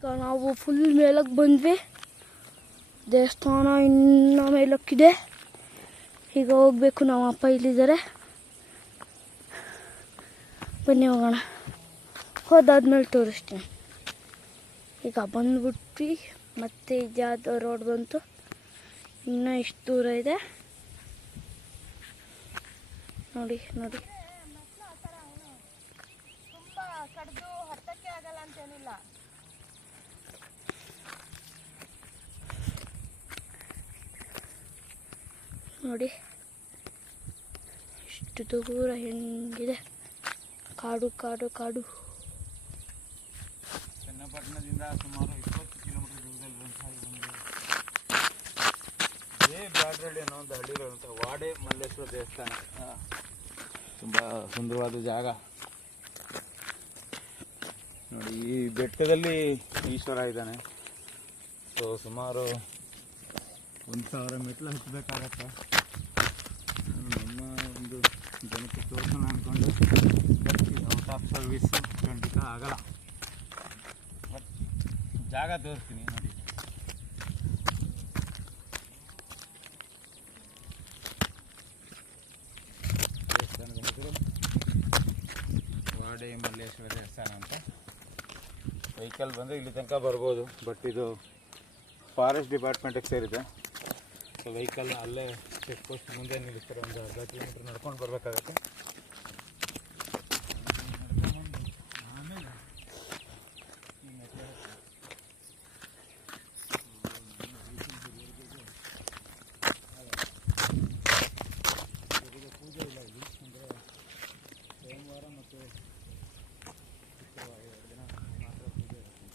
ಈಗ ನಾವು ಫುಲ್ ಮೇಲಕ್ಕೆ ಬಂದ್ವಿ. ದೇವಸ್ಥಾನ ಇನ್ನೂ ಮೇಲಕ್ಕಿದೆ. ಈಗ ಹೋಗ್ಬೇಕು. ನಾವು ಅಪ್ಪ ಇಲ್ಲಿದ್ದಾರೆ, ಬನ್ನಿ ಹೋಗೋಣ. ಹೋದಾದ್ಮೇಲೆ ತೋರಿಸ್ತೀನಿ. ಈಗ ಬಂದ್ಬಿಟ್ವಿ. ಮತ್ತೆ ಇದ್ಯಾವುದೋ ರೋಡ್ ಬಂತು. ಇನ್ನೂ ಇಷ್ಟು ದೂರ ಇದೆ ನೋಡಿ. ನೋಡಿ ನೋಡಿ ಇಷ್ಟು ದೂರ ಹೆಂಗಿದೆ. ಕಾಡು ಕಾಡು ಕಾಡು. ಚನ್ನಪಟ್ಟಣದಿಂದ ಸುಮಾರು 20 ಕಿಲೋಮೀಟರ್ ದೂರದಲ್ಲಿರುವಂತಹ ಬ್ಯಾಡ್ರಳ್ಳಿ ಅನ್ನೋ ಒಂದು ಹಳ್ಳಿಲಿರುವಂತಹ ವಾಡೆ ಮಲ್ಲೇಶ್ವರ ದೇವಸ್ಥಾನ. ತುಂಬ ಸುಂದರವಾದ ಜಾಗ ನೋಡಿ. ಈ ಬೆಟ್ಟದಲ್ಲಿ ಈಶ್ವರ ಇದ್ದಾನೆ. ಸೊ ಸುಮಾರು 1000 ಮೆಟ್ಲು ಹತ್ತಬೇಕಾಗತ್ತೆ. ನಮ್ಮ ಒಂದು ಜನಕ್ಕೆ ತೋರಿಸೋಣ ಅಂದ್ಕೊಂಡು ಔಟ್ ಆಫ್ ಸರ್ವಿಸ್ ಖಂಡಿತ ಆಗಲ್ಲ. ಬಟ್ ಜಾಗ ತೋರಿಸ್ತೀನಿ ನೋಡಿ. ದೇವಸ್ಥಾನದ ಹೆಸರು ವಾಡೆ ಮಲ್ಲೇಶ್ವರ ದೇವಸ್ಥಾನ ಅಂತ. ವೆಹಿಕಲ್ ಬಂದರೆ ಇಲ್ಲಿ ತನಕ ಬರ್ಬೋದು, ಬಟ್ ಇದು ಫಾರೆಸ್ಟ್ ಡಿಪಾರ್ಟ್ಮೆಂಟಿಗೆ ಸೇರಿದೆ. ಸೊ ವೆಹಿಕಲ್ ಅಲ್ಲೇ ಚೆಕ್ ಪೋಸ್ಟ್ ಮುಂದೆ ನಿಲ್ಲಿಸ್ತಾರೆ. ಒಂದು 10 ಕಿಲೋಮೀಟ್ರ್ ನಡ್ಕೊಂಡು ಬರಬೇಕಾಗತ್ತೆ. ಪೂಜೆ ಇಲ್ಲ ಇಲ್ಲಿ, ಅಂದರೆ ಸೋಮವಾರ ಮತ್ತು ಶುಕ್ರವಾರ 2 ದಿನ ಮಾತ್ರ ಪೂಜೆ ಇರುತ್ತೆ.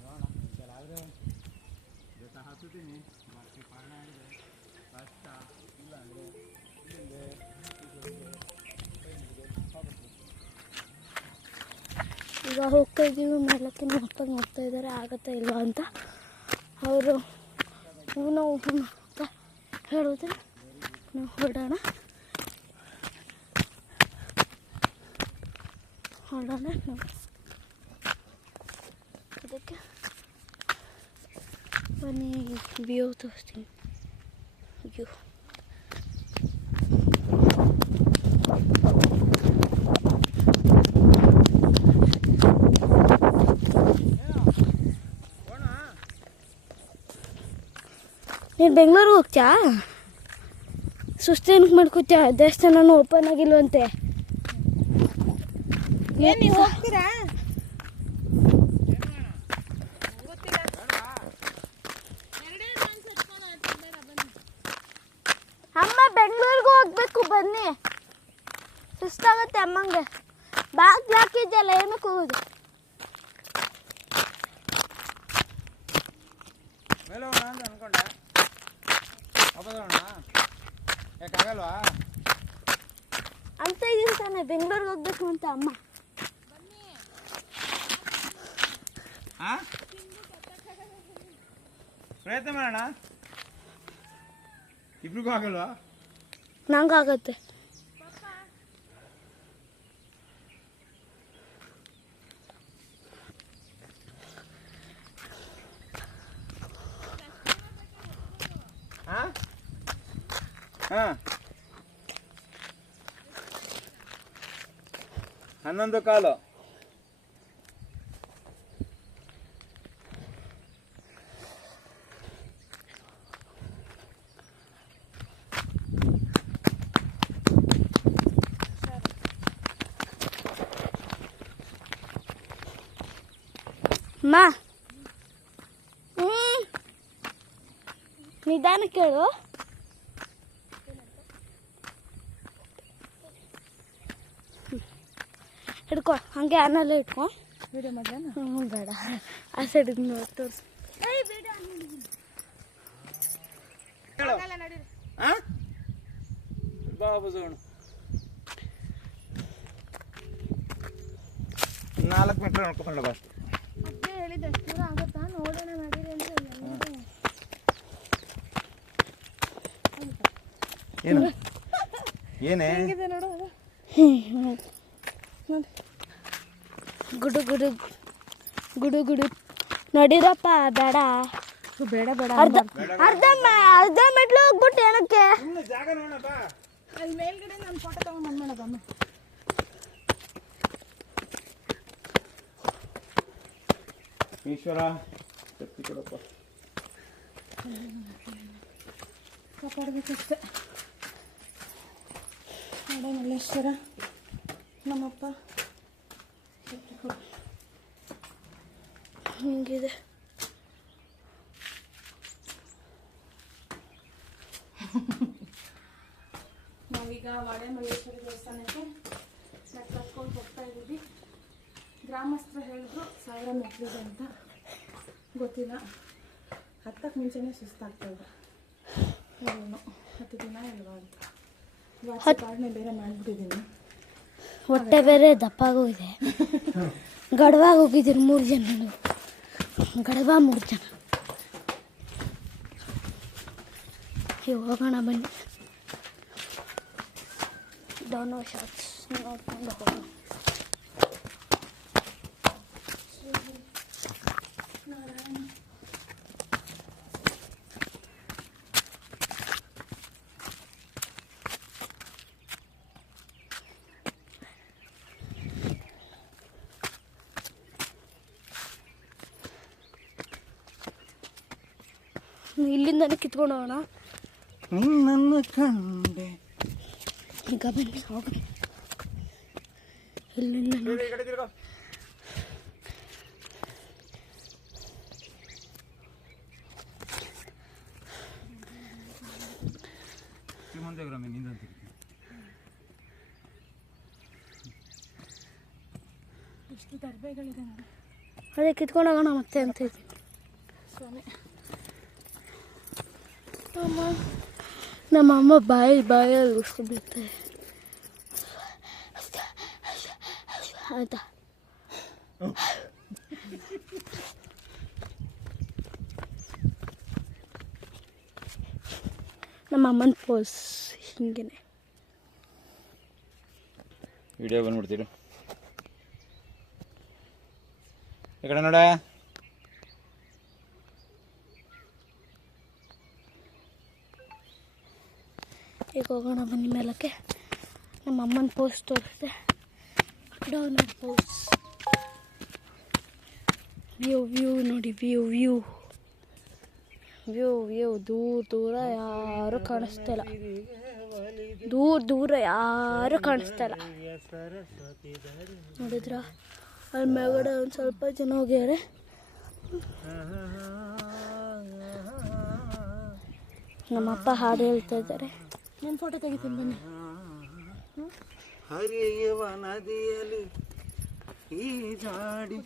ನೋಡೋಣ ಆದರೆ ಬೆಟ್ಟ ಹತ್ತುತ್ತೀನಿ. ಬಾಕಿ ಕಾರಣ ಅಂದರೆ ಕಷ್ಟ ಇಲ್ಲ ಅಂದರೆ ಈಗ ಹೋಗ್ತಾ ಇದ್ದೀವಿ ಮೇಲಕ್ಕೆ. ನಮ್ಮ ನೋಡ್ತಾ ಇದ್ದಾರೆ ಆಗತ್ತಾ ಇಲ್ಲ ಅಂತ. ಅವರು ನಾವು ಅಂತ ಹೇಳಿದ್ರೆ ನಾವು ಹೊರಡೋಣ. ನಾವು ಅದಕ್ಕೆ ಬನ್ನಿ ವ್ಯೂ ತೋರಿಸ್ತೀನಿ. ವ್ಯೂ ನೀನು ಬೆಂಗಳೂರಿಗೆ ಹೋಗ್ತೀಯಾ? ಸುಸ್ತೇನಕ್ಕೆ ಮಾಡ್ಕೋತ್ಯಾ? ದೇವಸ್ಥಾನನೂ ಓಪನ್ ಆಗಿಲ್ವಂತೆ. ಏನು ನೀವು ಹೋಗ್ತೀರಾ? ಅಮ್ಮ ಬೆಂಗಳೂರಿಗೆ ಹೋಗ್ಬೇಕು, ಬನ್ನಿ. ಸುಸ್ತಾಗತ್ತೆ ಅಮ್ಮಂಗೆ. ಬಾಗ್ಲು ಹಾಕಿದ್ಯಲ್ಲ, ಏನಕ್ಕೆ ಹೋಗೋದು? ಮೇಲೆ ಹೋಗೋಣ ಅಂತ ಅನ್ಕೊಂಡೆ. ವಾಪಸ್ ಹೋಗೋಣ ಯಾಕಾಗಲ್ವಾ ಅಂತ ಇದೀನಿ ತಾನೆ. ಬೆಂಗಳೂರಿಗೆ ಹೋಗ್ಬೇಕು ಅಂತ ಅಮ್ಮ. ಪ್ರಯತ್ನ ಮಾಡೋಣ. ಇಬ್ರಿಗೂ ಆಗಲ್ವಾ? ನಂಗಾಗತ್ತೆ. ಹಾಂ 11:15. ಅಮ್ಮ ನಿಧಾನಕ್ಕೆ ಹೇಳು. ಹಿಡ್ಕೊ, ಹಂಗೆ ಅನ್ನಲ್ಲೇ ಇಟ್ಕೊ. ವಿಡಿಯೋ ಮಾಡೋಣ? ಹ್ಞೂ ಬೇಡ, ಆ ಸೈಡ್ ನೋಡಿ ತೋರಿಸು. ವಾಪಸ್ ಹೋಗೋಣ. 4 ಮೀಟರ್ ನೋಡ್ಕೊಂಡು ಬಾ ಅಷ್ಟು. ಅದೇ ಹೇಳಿದ್ದೆ ದೂರ ಆಗುತ್ತಾ ನೋಡೋಣ ನಡೀರಿ ಅಂದರೆ ಏನು ಏನೇ ಹೆಂಗಿದೆ ನೋಡು. ನೋಡಿ ಗುಡು ಗುಡು ಗುಡು ಗುಡು ನೋಡಿರಪ್ಪ ಬೇಡ ಬೇಡ ಬೇಡ ಅರ್ಧ ಅರ್ಧ ಮೆಟ್ಲು ಹೋಗ್ಬಿಟ್ಟು ಏನಕ್ಕೆ ಜಾಗ ನೋಡಪ್ಪ. ಅಲ್ಲಿ ಮೇಲ್ಗಡೆ ನಾನು ಫೋಟೋ ತಗೊಂಡು ಬಂದ್ಮೇಲೆ ಈಶ್ವರ ಶಕ್ತಿ ಕೊಡಪ್ಪ. ಕಾಪಾಡಬೇಕಷ್ಟೆ. ನೋಡ ಮಲ್ಲೇಶ್ವರ ನಮ್ಮಪ್ಪ ಹಿಂಗಿದೆ. ನಾವೀಗ ವಾಡೆ ಮಲ್ಲೇಶ್ವರ ದೇವಸ್ಥಾನಕ್ಕೆ ಕರ್ಕೊಂಡು ಹೋಗ್ತಾ ಇದ್ದೀವಿ. ಗ್ರಾಮಸ್ಥರು ಹೇಳಿದ್ರು 1000 ಮೆಟ್ಲಿದೆ ಅಂತ. ಗೊತ್ತಿಲ್ಲ, ಹತ್ತಕ್ಕೆ ಮುಂಚೆನೇ ಸುಸ್ತಾಗ್ತಾ ಇದೆ. ಏನು 10 ದಿನ ಇಲ್ವಾ ಅಂತ ವಾಸಿ ಕಾರಣೆ ಬೇರೆ ಮಾಡಿಬಿಟ್ಟಿದ್ದೀನಿ. ಹೊಟ್ಟೆ ಬೇರೆ ದಪ್ಪಾಗೋಗಿದೆ. ಗಡ್ವಾಗಿ ಹೋಗಿದ್ದೀರಿ 3 ಜನ. ಗಡ್ವ 3 ಜನ. ಹೋಗೋಣ ಬನ್ನಿ. ಡೋನೋ ಶಾಟ್ಸ್ ನೋಡ್ಕೊಂಡು ಹೋಗೋಣ. ಇಲ್ಲಿಂದನೇ ಕಿತ್ಕೊಂಡು ಹೋಗೋಣ. ನಿನ್ನನ್ನು ಕಂಡೆ. ಈಗ ಬನ್ನಿ ಹೋಗೋಣ. ಇಲ್ಲಿಂದ ನೋಡಿ. ಎಷ್ಟು ದರ್ಬೆಗಳಿದೆ ನೋಡಿ. ಅದೇ ಕಿತ್ಕೊಂಡು ಹೋಗೋಣ ಮತ್ತೆ ಅಂತ ಇದ್ದೀನಿ. ಸ್ವಾಮಿ ನಮ್ಮಮ್ಮ ಬಾಯಲ್ಲಿ ಉಸ್ಕು ಬೀಳ್ತಾರೆ ಆಯ್ತಾ. ನಮ್ಮ ಅಮ್ಮನ ಪೋಸ್ ಹಿಂಗೇನೆ. ವಿಡಿಯೋ ಬಂದ್ಬಿಡ್ತೀರಿ ಈ ಕಡೆ ನೋಡ. ಈಗ ಹೋಗೋಣ ಬನ್ನಿ ಮೇಲಕ್ಕೆ. ನಮ್ಮ ಅಮ್ಮನ ಪೋಸ್ ತೋರಿಸ್ದೆ. Down pose. ವ್ಯೂ ನೋಡಿ. ವ್ಯೂ ದೂರ ಯಾರು ಕಾಣಿಸ್ತಾ ಇಲ್ಲ. ದೂರ ಯಾರು ಕಾಣಿಸ್ತಾ ಇಲ್ಲ. ನೋಡಿದ್ರ ಅಲ್ಲಿ ಮೇಲ್ಗಡೆ ಒಂದು ಸ್ವಲ್ಪ ಜನ ಹೋಗ್ಯಾರೆ. ನಮ್ಮಪ್ಪ ಹಾಡು ಹೇಳ್ತಾ ಇದ್ದಾರೆ. ನಾನು ಫೋಟೋ ತೆಗಿತೀನಿ ಬನ್ನಿ. ಹರಿಯುವ ನದಿಯಲ್ಲಿ ಈ ಜಾಡಿ